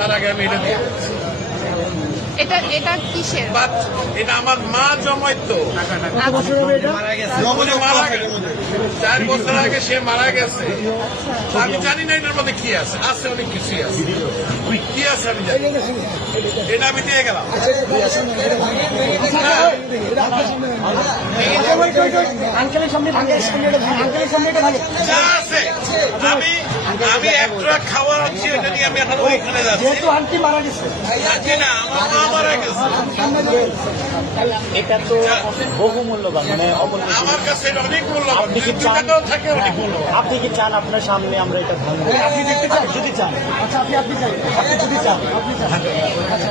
তার আগে আমি এটা দিয়ে দিচ্ছি। এটা এটা কিসের? এটা আমার মা জমাইতো। উনি মারা চার বছর আগে সে মারা গেছে। আমি জানি না এটার মধ্যে কি আছে। আছে অনেক কিছুই আছে। কি আছে আমি জানি এটা আমি দিয়ে গেলাম। আঙ্কেলের সামনে আঙ্কেলের সামনে যা আছে আমি আমি এক খাওয়া হচ্ছে এটা নিয়ে আমি এখন ওইখানে যাচ্ছি। যেহেতু আন্টি মারা গেছে। যাচ্ছি না আমার মা মারা গেছে। এটা তো বহু মূল্যবান মানে অমূল্য আমার কাছে এটা অনেক মূল্যবান। আপনি কি চান? থাকে অনেক মূল্যবান। আপনি কি চান আপনার সামনে আমরা এটা ভাঙবো? আপনি দেখতে চান? যদি চান। আচ্ছা আপনি আপনি চান। আপনি যদি চান। আপনি চান। আচ্ছা।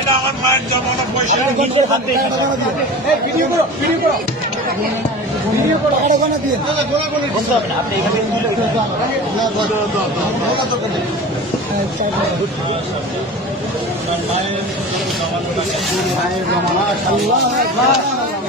এটা আমার মায়ের জন্মানো পয়সা নিজের হাতে ভিডিও করো ভিডিও করো ভিডিও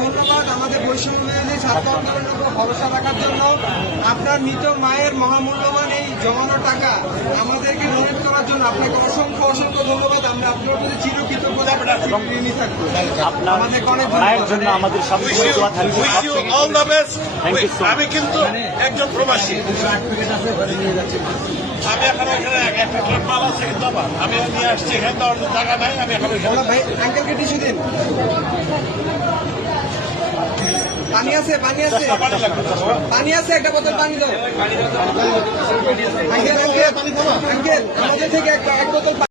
ধন্যবাদ আমাদের বৈষম্য বিরোধী ছাত্র আন্দোলনের উপর ভরসা রাখার জন্য। আপনার মৃত মায়ের মহামূল্যবান এই জমানো টাকা আমাদেরকে ডোনেট করার জন্য আপনাকে অসংখ্য অসংখ্য ধন্যবাদ। আমরা আপনার প্রতি much. আমি কিন্তু একজন প্রবাসী। আমি এখন এখানে একটা মাল আছে কিন্তু আমার আমি নিয়ে আসছি এখানে তো অন্য জায়গা নাই আমি এখন আঙ্কেলকে দিন। পানি আছে পানি আছে। পানি আছে, একটা বোতল পানি দাও। আঙ্কেল আঙ্কেল আমাদের থেকে এক বোতল